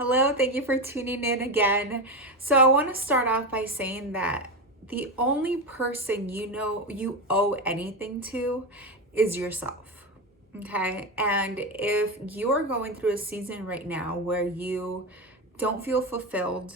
Hello, thank you for tuning in again. So, I want to start off by saying that the only person you know you owe anything to is yourself. Okay. And if you are going through a season right now where you don't feel fulfilled,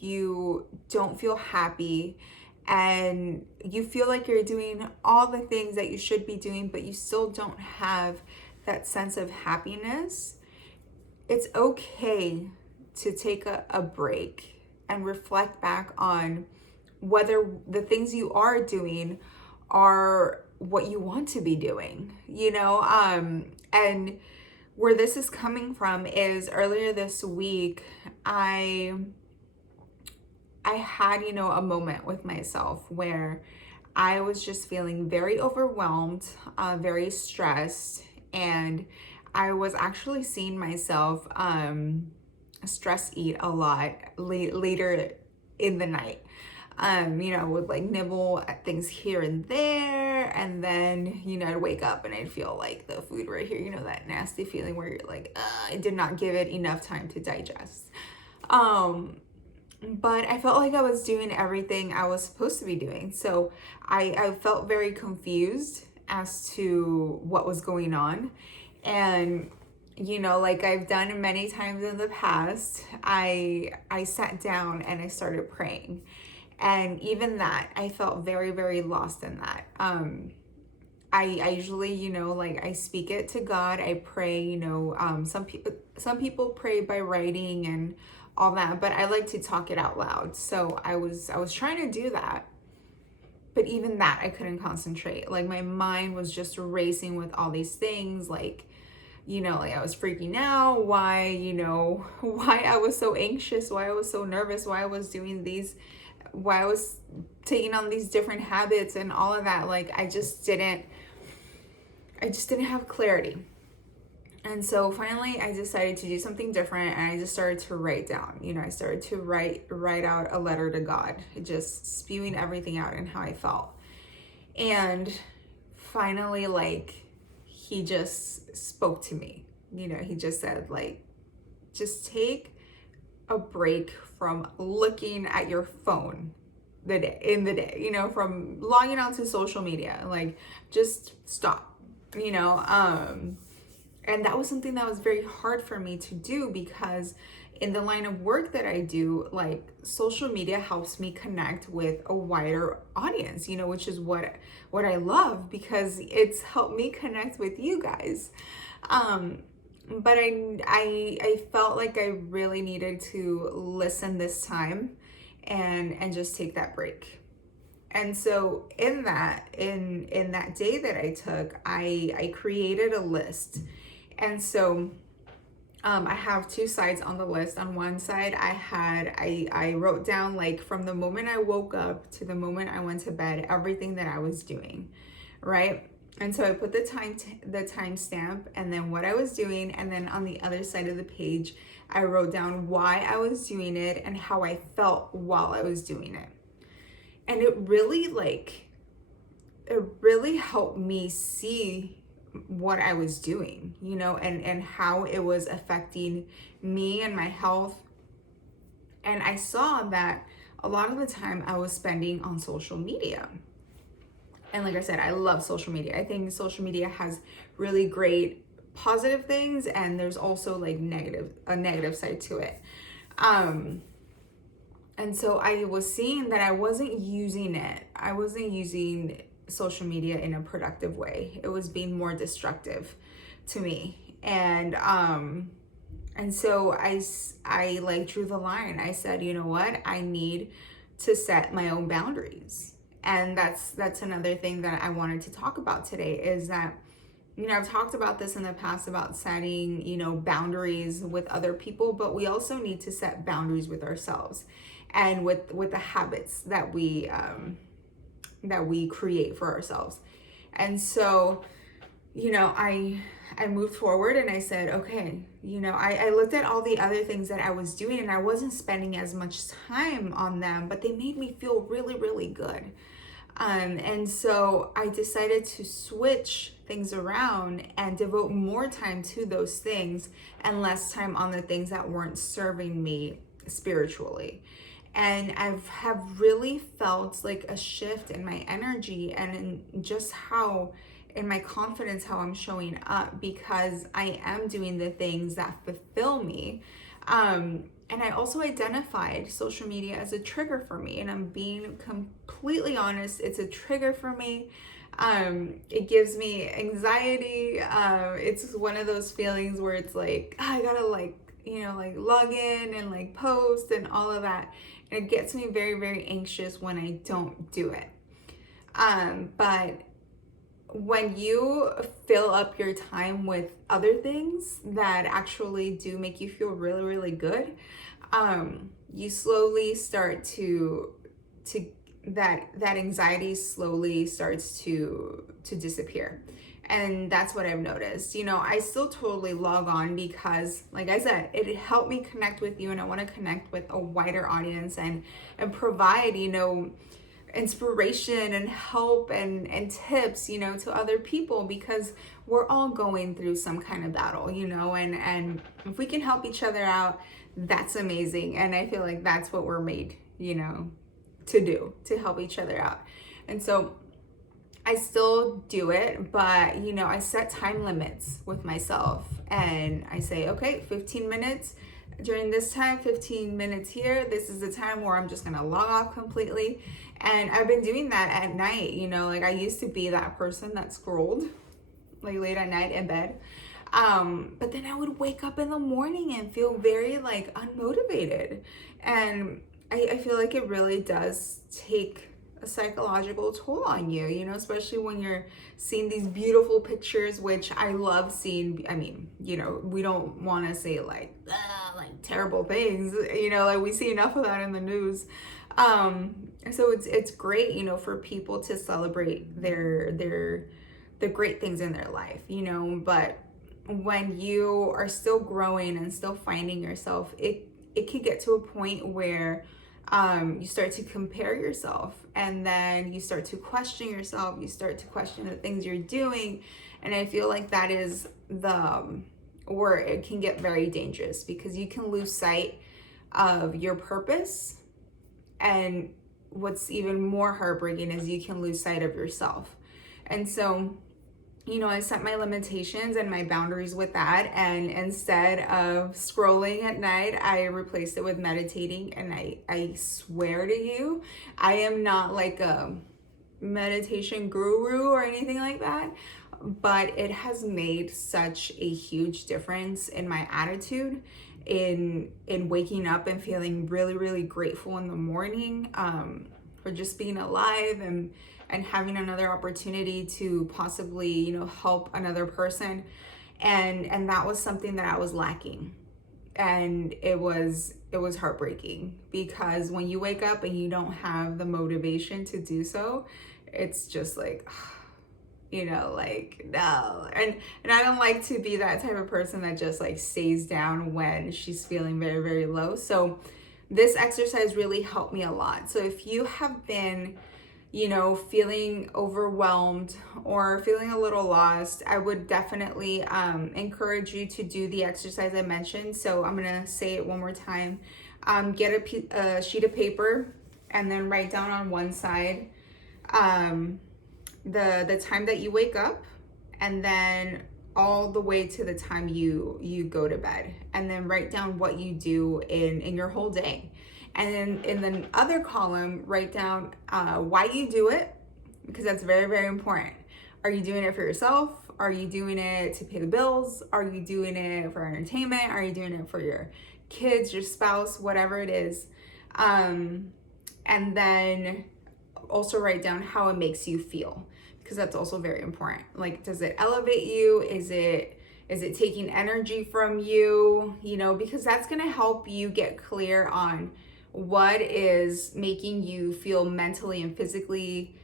you don't feel happy, and you feel like you're doing all the things that you should be doing, but you still don't have that sense of happiness, it's okay to take a break and reflect back on whether the things you are doing are what you want to be doing, and where this is coming from is earlier this week, I had, a moment with myself where I was just feeling very overwhelmed, very stressed, and I was actually seeing myself stress eat a lot later in the night. Would like nibble at things here and there, and then, I'd wake up and I'd feel like the food right here, that nasty feeling where you're like, I did not give it enough time to digest. But I felt like I was doing everything I was supposed to be doing. So I felt very confused as to what was going on. And, like I've done many times in the past, I sat down and I started praying. And even that, I felt very, very lost in that. I usually, like I speak it to God. I pray, some people pray by writing and all that, but I like to talk it out loud. So I was trying to do that, but even that I couldn't concentrate. Like my mind was just racing with all these things, like like I was freaking out, why, why I was so anxious, why I was so nervous, why I was doing these, why I was taking on these different habits and all of that. Like I just didn't have clarity. And so finally I decided to do something different, and I just started to write down. I started to write out a letter to God, just spewing everything out and how I felt. And finally, like, he just spoke to me. He just said, like, just take a break from looking at your phone in the day, from logging on to social media. Like, just stop, and that was something that was very hard for me to do, because in the line of work that I do, like, social media helps me connect with a wider audience, which is what I love, because it's helped me connect with you guys. But I felt like I really needed to listen this time and just take that break. And so in that day that I took, I created a list. And so I have two sides on the list. On one side, I wrote down, like, from the moment I woke up to the moment I went to bed, everything that I was doing, right? And so I put the time stamp and then what I was doing, and then on the other side of the page, I wrote down why I was doing it and how I felt while I was doing it. And it really helped me see what I was doing, and how it was affecting me and my health. And I saw that a lot of the time I was spending on social media. And like I said, I love social media. I think social media has really great positive things, and there's also like a negative side to it. And so I was seeing that I wasn't using social media in a productive way. It was being more destructive to me. And so I like drew the line. I said, you know what? I need to set my own boundaries. And that's another thing that I wanted to talk about today, is that, I've talked about this in the past about setting, boundaries with other people, but we also need to set boundaries with ourselves and with the habits that we create for ourselves. And so, I moved forward and I said, okay, I looked at all the other things that I was doing, and I wasn't spending as much time on them, but they made me feel really, really good. And so I decided to switch things around and devote more time to those things and less time on the things that weren't serving me spiritually. And have really felt like a shift in my energy and in just how in my confidence, how I'm showing up, because I am doing the things that fulfill me. And I also identified social media as a trigger for me, and I'm being completely honest, it's a trigger for me. It gives me anxiety. It's one of those feelings where it's like, I gotta like, like log in and like post and all of that. And it gets me very, very anxious when I don't do it. But when you fill up your time with other things that actually do make you feel really, really good, you slowly start to that anxiety slowly starts to disappear. And that's what I've noticed. I still totally log on because, like I said, it helped me connect with you, and I want to connect with a wider audience and provide, inspiration and help and tips, to other people, because we're all going through some kind of battle, and if we can help each other out, that's amazing. And I feel like that's what we're made, to do, to help each other out. And so I still do it, but I set time limits with myself, and I say, okay, 15 minutes during this time, 15 minutes here. This is the time where I'm just gonna log off completely. And I've been doing that at night, like I used to be that person that scrolled like late at night in bed. But then I would wake up in the morning and feel very like unmotivated. And I feel like it really does take a psychological toll on you, especially when you're seeing these beautiful pictures, which I love seeing. I mean, we don't want to say like terrible things, like we see enough of that in the news. So it's great, for people to celebrate the great things in their life, but when you are still growing and still finding yourself, it can get to a point where you start to compare yourself, and then you start to question yourself, you start to question the things you're doing. And I feel like that is where it can get very dangerous, because you can lose sight of your purpose. And what's even more heartbreaking is you can lose sight of yourself. And so, I set my limitations and my boundaries with that. And instead of scrolling at night, I replaced it with meditating. And I swear to you, I am not like a meditation guru or anything like that, but it has made such a huge difference in my attitude, in waking up and feeling really, really grateful in the morning, for just being alive and having another opportunity to possibly, help another person. And that was something that I was lacking. And it was heartbreaking, because when you wake up and you don't have the motivation to do so, it's just like, like, no. And I don't like to be that type of person that just like stays down when she's feeling very, very low. So this exercise really helped me a lot. So if you have been, feeling overwhelmed or feeling a little lost, I would definitely encourage you to do the exercise I mentioned. So I'm gonna say it one more time. Get a sheet of paper and then write down on one side the time that you wake up, and then all the way to the time you go to bed, and then write down what you do in your whole day. And then in the other column, write down why you do it, because that's very, very important. Are you doing it for yourself? Are you doing it to pay the bills? Are you doing it for entertainment? Are you doing it for your kids, your spouse, whatever it is? And then also write down how it makes you feel, because that's also very important. Like, does it elevate you? Is it taking energy from you? Because that's going to help you get clear on what is making you feel mentally and physically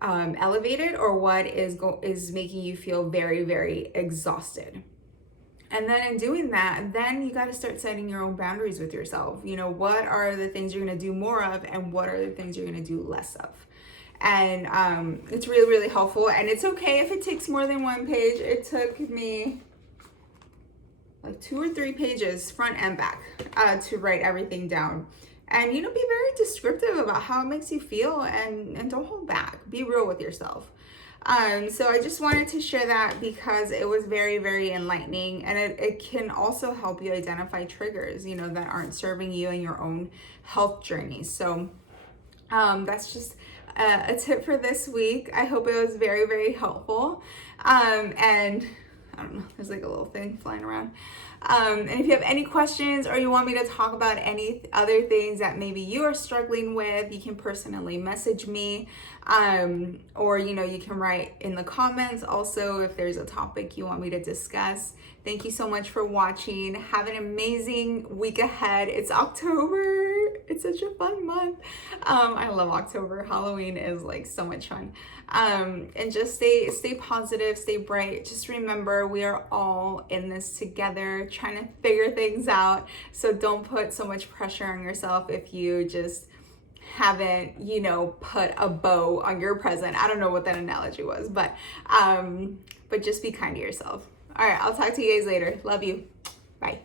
elevated, or what is making you feel very, very exhausted. And then in doing that, then you got to start setting your own boundaries with yourself. What are the things you're going to do more of, and what are the things you're going to do less of? And it's really, really helpful. And it's okay if it takes more than one page. It took me like 2 or 3 pages, front and back, to write everything down. And, you know, be very descriptive about how it makes you feel, and don't hold back. Be real with yourself. So I just wanted to share that because it was very, very enlightening, and it can also help you identify triggers, you know, that aren't serving you in your own health journey. So that's just a tip for this week. I hope it was very, very helpful. And I don't know, there's like a little thing flying around. And if you have any questions or you want me to talk about any other things that maybe you are struggling with, you can personally message me, or, you know, you can write in the comments also if there's a topic you want me to discuss. Thank you so much for watching. Have an amazing week ahead. It's October. It's such a fun month. I love October. Halloween is like so much fun. And just stay positive, stay bright. Just remember, we are all in this together, trying to figure things out. So don't put so much pressure on yourself if you just haven't, you know, put a bow on your present. I don't know what that analogy was, but just be kind to yourself. All right, I'll talk to you guys later. Love you. Bye.